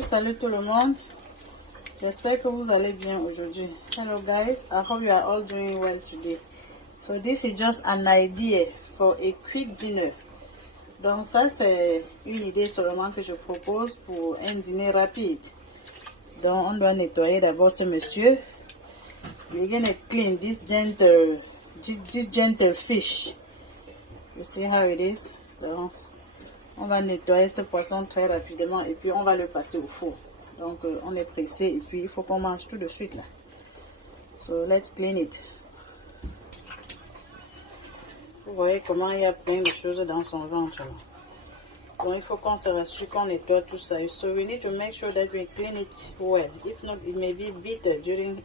Salut tout le monde. J'espère que vous allez bien aujourd'hui. Hello guys, I hope you are all doing well today. So this is just an idea for a quick dinner. Donc ça c'est une idée seulement que je propose pour un dîner rapide. Donc on doit nettoyer d'abord ce monsieur. We're gonna clean this gentle fish. You see how it is? Donc on va nettoyer ce poisson très rapidement et puis on va le passer au four. Donc on est pressé et puis il faut qu'on mange tout de suite là. So let's clean it. Vous voyez comment il y a plein de choses dans son ventre là. Donc il faut qu'on se rassure qu'on nettoie tout ça. So we need to make sure that we clean it well. If not, it may be bitter during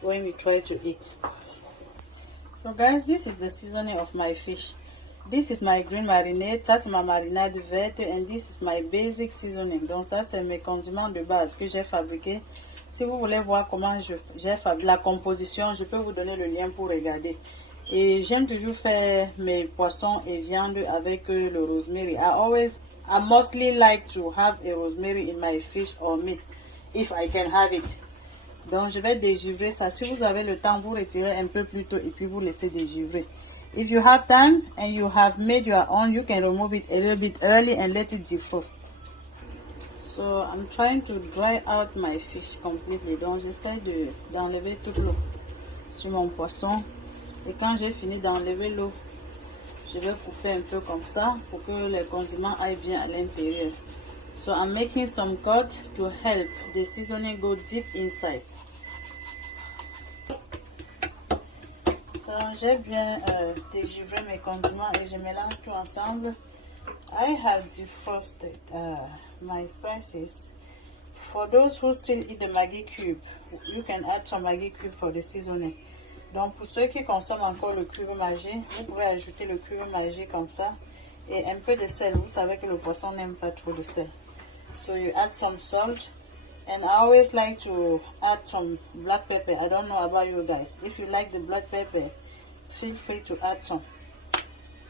when we try to eat. So guys, this is the seasoning of my fish. This is my green marinade, ça c'est ma marinade verte, and this is my basic seasoning. Donc ça c'est mes condiments de base que j'ai fabriqués. Si vous voulez voir comment j'ai fabriqué la composition, je peux vous donner le lien pour regarder. Et j'aime toujours faire mes poissons et viandes avec le rosemary. I mostly like to have a rosemary in my fish or meat, if I can have it. Donc je vais dégivrer ça. Si vous avez le temps, vous retirez un peu plus tôt et puis vous laissez dégivrer. If you have time and you have made your own, you can remove it a little bit early and let it defrost. So I'm trying to dry out my fish completely. Donc j'essaie d'enlever toute l'eau sur mon poisson. Et quand j'ai fini d'enlever l'eau, je vais couper un peu comme ça pour que les condiments aillent bien à l'intérieur. So I'm making some cut to help the seasoning go deep inside. J'ai bien dégivré mes condiments et je mélange tout ensemble. I have defrosted my spices. For those who still eat the Maggi cube, you can add some Maggi cube for the seasoning. Donc pour ceux qui consomment encore le cube Maggi, vous pouvez ajouter le cube Maggi comme ça et un peu de sel. Vous savez que le poisson n'aime pas trop de sel. So you add some salt. And I always like to add some black pepper. I don't know about you guys. If you like the black pepper, feel free to add some.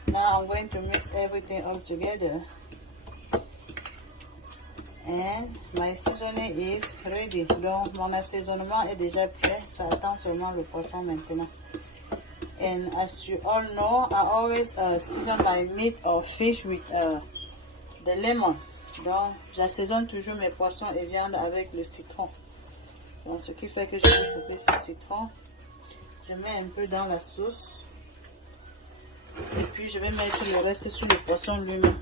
Now I'm going to mix everything all together. And my seasoning is ready. Donc mon assaisonnement est déjà prêt. Ça attend seulement le poisson maintenant. And as you all know, I always season my meat or fish with the lemon. Donc, j'assaisonne toujours mes poissons et viandes avec le citron. Donc, ce qui fait que je vais couper ce citron. Je mets un peu dans la sauce. Et puis, je vais mettre le reste sur le poisson lui-même.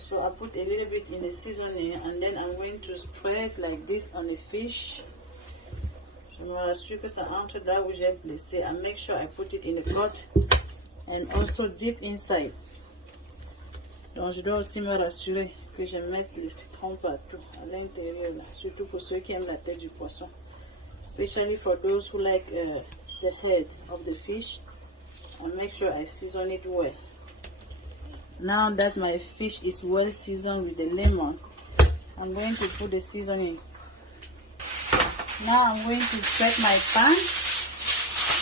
So, I put a little bit in the seasoning and then I'm going to spread like this on the fish. Je me rassure que ça entre là où j'ai blessé. And make sure I put it in a pot and also deep inside. Donc, je dois aussi me rassurer que je mette le citron partout à l'intérieur, surtout pour ceux qui aiment la tête du poisson. Especially for those who like the head of the fish. And make sure I season it well. Now that my fish is well seasoned with the lemon, I'm going to put the seasoning. Now I'm going to set my pan.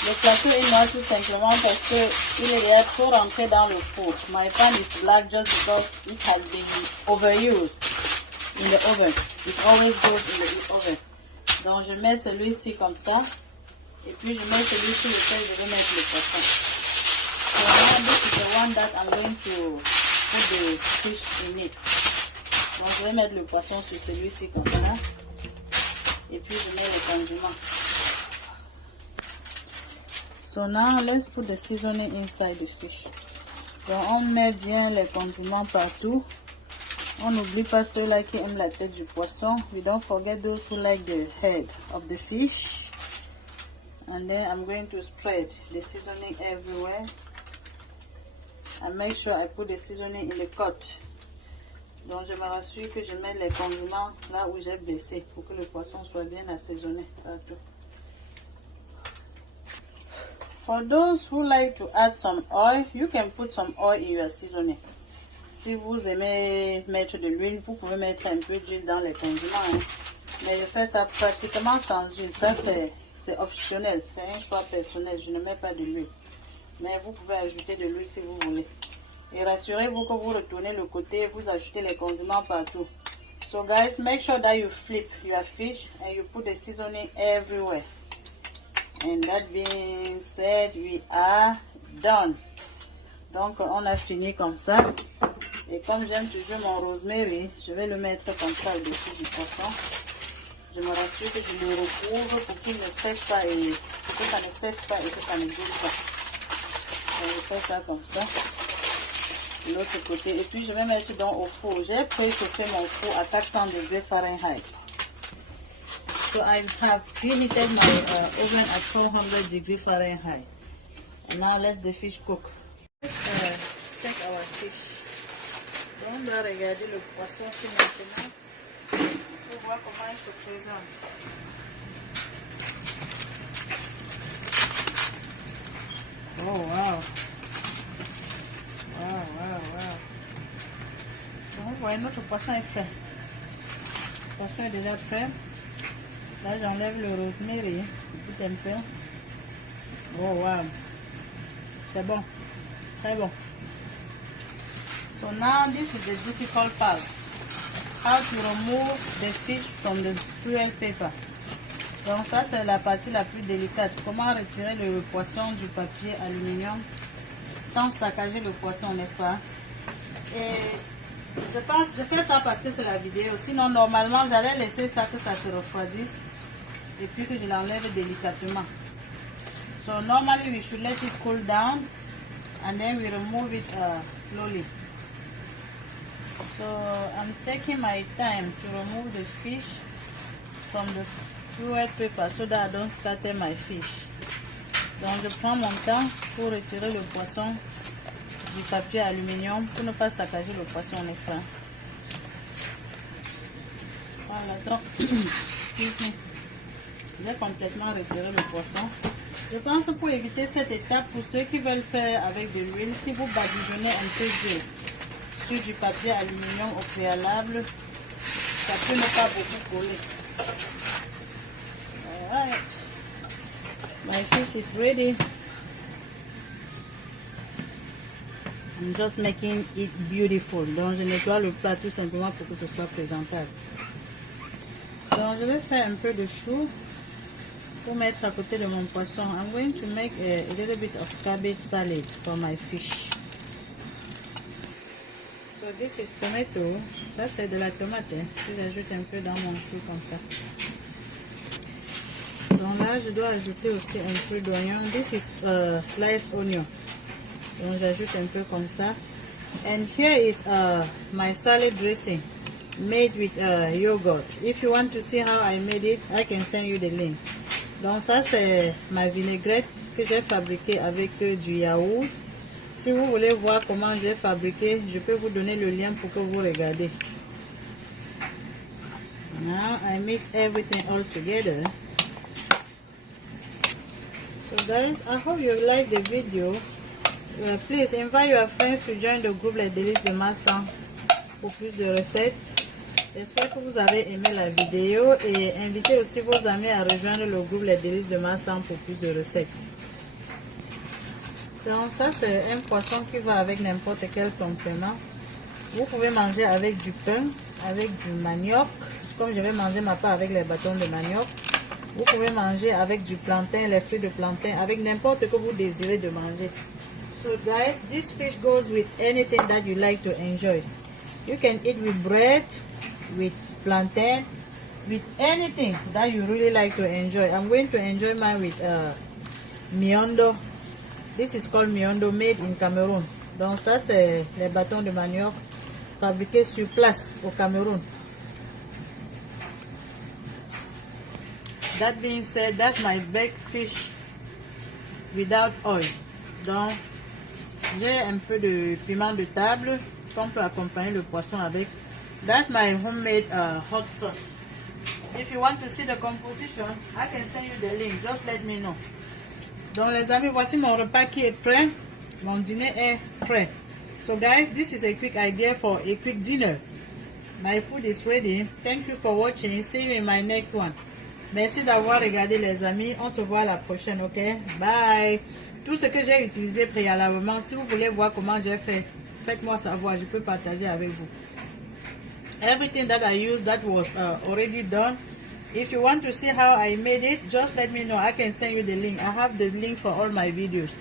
Le plateau est noir tout simplement parce qu'il est trop rentré dans le four. My pan is black just because it has been overused in the oven. It always goes in the oven. Donc je mets celui-ci comme ça. Et puis je mets celui sur lequel je vais mettre le poisson. So now this is the one that I'm going to put the fish in it. Donc je vais mettre le poisson sur celui-ci comme ça. Et puis je mets les condiments. So now let's put the seasoning inside the fish. Donc on met bien les condiments partout. On n'oublie pas ceux-là qui aiment la tête du poisson. We don't forget those who like the head of the fish. And then I'm going to spread the seasoning everywhere. And make sure I put the seasoning in the cut. Donc je me rassure que je mets les condiments là où j'ai blessé pour que le poisson soit bien assaisonné partout. For those who like to add some oil, you can put some oil in your seasoning. Si vous aimez mettre de l'huile, vous pouvez mettre un peu d'huile dans les condiments. Hein. Mais je fais ça pratiquement sans huile. Ça, c'est optionnel. C'est un choix personnel. Je ne mets pas de l'huile. Mais vous pouvez ajouter de l'huile si vous voulez. Et rassurez-vous que vous retournez le côté, vous ajoutez les condiments partout. So guys, make sure that you flip your fish and you put the seasoning everywhere. And that being said, we are done. Donc on a fini comme ça. Et comme j'aime toujours mon rosemary, je vais le mettre comme ça au-dessus du poisson. Je me rassure que je le recouvre pour qu'il ne sèche pas et que ça ne sèche pas et que ça ne brûle pas. Je fais ça comme ça. De l'autre côté. Et puis je vais mettre donc au four. J'ai préchauffé mon four à 400 degrés Fahrenheit. So I have preheated my oven at 400 degrees Fahrenheit. And now let's the fish cook. Let's check our fish. On va regarder le poisson ici maintenant pour voir comment il se présente. Oh wow! Wow! Donc vous voyez, notre poisson est frais. Le poisson est déjà prêt. Là j'enlève le rosemary, tout un peu. Oh wow! C'est bon, très bon. So now this is the difficult part. How to remove the fish from the foil paper. Donc ça c'est la partie la plus délicate. Comment retirer le poisson du papier aluminium sans saccager le poisson, n'est-ce pas? Et je fais ça parce que c'est la vidéo. Sinon normalement j'allais laisser ça que ça se refroidisse et puis que je l'enlève délicatement. So normally we should let it cool down and then we remove it slowly. So I'm taking my time to remove the fish from the foil paper so that I don't scatter my fish. Donc je prends mon temps pour retirer le poisson du papier aluminium pour ne pas saccager le poisson, n'est-ce pas? Voilà, donc excuse me. J'ai complètement retiré le poisson. Je pense pour éviter cette étape, pour ceux qui veulent faire avec de l'huile, si vous badigeonnez un peu d'huile sur du papier aluminium au préalable, ça peut ne pas beaucoup coller. Alright. My fish is ready. I'm just making it beautiful. Donc je nettoie le plat tout simplement pour que ce soit présentable. Donc je vais faire un peu de chou pour mettre à côté de mon poisson. I'm going to make a little bit of cabbage salad for my fish. So this is tomato. Ça c'est de la tomate que j'ajoute un peu dans mon chou comme ça. Donc là je dois ajouter aussi un peu d'oignon. This is sliced onion. Donc j'ajoute un peu comme ça. And here is my salad dressing made with yogurt. If you want to see how I made it, I can send you the link. Donc ça c'est ma vinaigrette que j'ai fabriquée avec du yaourt. Si vous voulez voir comment j'ai fabriqué, je peux vous donner le lien pour que vous regardiez. Now I mix everything all together. So guys, I hope you like the video. Please invite your friends to join the group Les Délices de Massan pour plus de recettes. J'espère que vous avez aimé la vidéo et invitez aussi vos amis à rejoindre le groupe Les Délices de Massan pour plus de recettes. Donc ça c'est un poisson qui va avec n'importe quel complément. Vous pouvez manger avec du pain, avec du manioc, comme je vais manger ma part avec les bâtons de manioc. Vous pouvez manger avec du plantain, les fruits de plantain, avec n'importe que vous désirez de manger. So guys, this fish goes with anything that you like to enjoy. You can eat with bread, with plantain, with anything that you really like to enjoy. I'm going to enjoy mine with miondo. This is called miondo, made in Cameroon. Donc ça c'est les bâtons de manioc fabriqués sur place au Cameroun. That being said, that's my baked fish without oil. Donc j'ai un peu de piment de table qu'on peut accompagner le poisson avec. That's my homemade hot sauce. If you want to see the composition, I can send you the link. Just let me know. Donc les amis, voici mon repas qui est prêt. Mon dîner est prêt. So guys, this is a quick idea for a quick dinner. My food is ready. Thank you for watching. See you in my next one. Merci d'avoir regardé les amis. On se voit la prochaine, ok? Bye. Tout ce que j'ai utilisé préalablement, si vous voulez voir comment j'ai fait, faites-moi savoir. Je peux partager avec vous. everything that I used that was already done. If you want to see how I made it, just let me know. I can send you the link. I have the link for all my videos.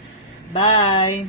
Bye.